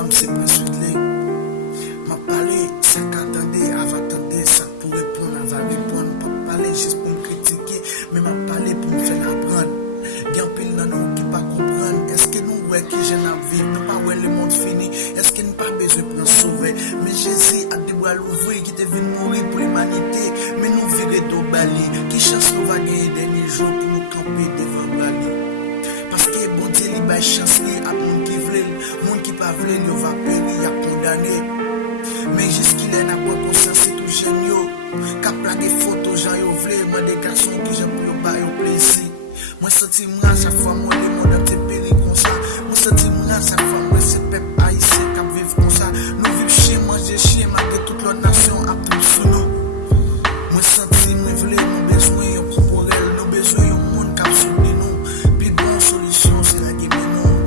femme c'est pour suite m'a parlé ça qu'attendait avant attendre ça pour répondre avant répondre pas parler juste pour me critiquer mais m'a parlé pour me faire apprendre bien pile dans nous qui pas comprendre est-ce que nous ouais qui j'en a vivre nous pas ouais le monde fini est-ce que nous pas besoin pour sauver mais Jésus a des bras ouverts qui te venu mourir pour l'humanité mais nous virer d'eau bali qui chance nous va gagner dernier jour pour nous camper devant bali parce que bon Dieu il va chance à monde qui veut monde qui pas veut il va périr à condamner mais jusqu'il est n'a pas conscience c'est tout jeune yo qu'a plaqué photo Jean yo vle moi des garçons qui j'aime pour ba yo plaisir moi senti moi chaque fois moi les monde